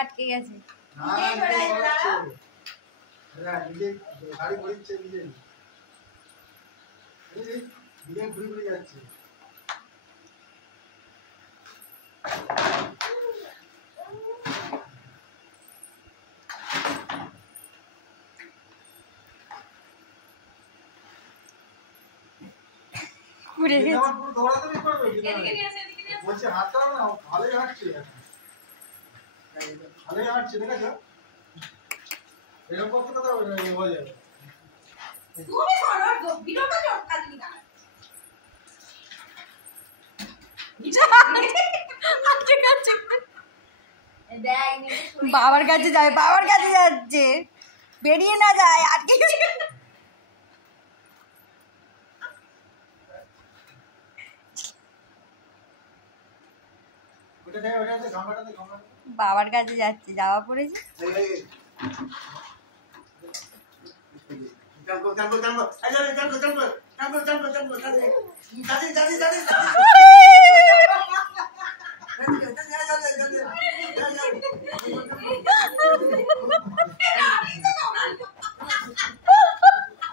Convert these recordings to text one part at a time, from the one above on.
আটকে গেছে ঘুরে গেছে বলছে হাঁটতে হবে না, ভালোই হাঁটছে ভালোই হাঁটছে, দেখেছো এরকম করতে কথা হয়ে যাবে। তুমি সরো বিরোধ চটকা দিবি না বাবার কাছে যাবে, বাবার কাছে যাচ্ছে, বেরিয়ে না যায়, আটকে বাবার কাছে যাচ্ছে, যাওয়া পড়েছে।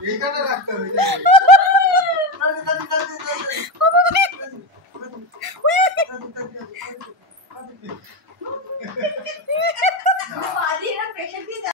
এইখানে রাখতে হবে।